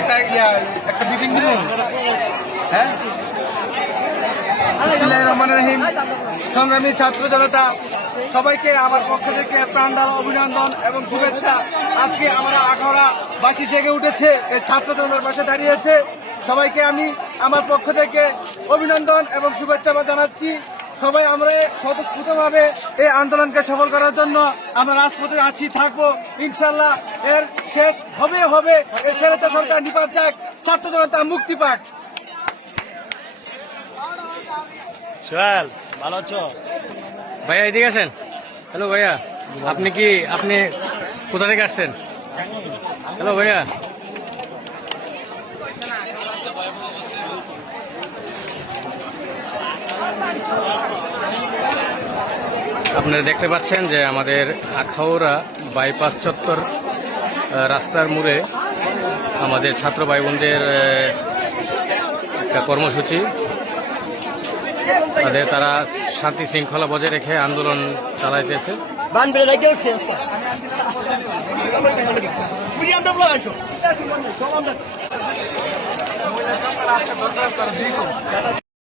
একটা একটা মিটিং দিব? হ্যাঁ? সংগ্রামী ছাত্র জনতা, সবাইকে আমার পক্ষ থেকে প্রাণদার অভিনন্দন এবং শুভেচ্ছা। আজকে আমরা আখাউড়া বাসী জেগে উঠেছে ছাত্র জনতার পাশে দাঁড়িয়েছে সবাইকে আমি, আমার পক্ষ থেকে অভিনন্দন এবং শুভেচ্ছা জানাচ্ছি। সবাই আমরা স্বতঃস্ফূর্তভাবে এই আন্দোলনকে সফল করার জন্য আমরা রাজপথে আছি, থাকব। ইনশাল্লাহ এর শেষ হবে হবে। এই সেরেতা সরকার নিপাত যাক, ছাত্র জনতা মুক্তি পাক। ভালো আছো? ভাইয়া, এদিকে আছেন হ্যালো ভাইয়া, আপনি কি, আপনি কোথা থেকে আসছেন? হ্যালো ভাইয়া। আপনারা দেখতে পাচ্ছেন যে আমাদের আখাউড়া বাইপাস চত্বর রাস্তার মোড়ে আমাদের ছাত্র ভাই বোনদের একটা কর্মসূচি। তাদের তারা শান্তি শৃঙ্খলা বজায় রেখে আন্দোলন চালাইতেছে।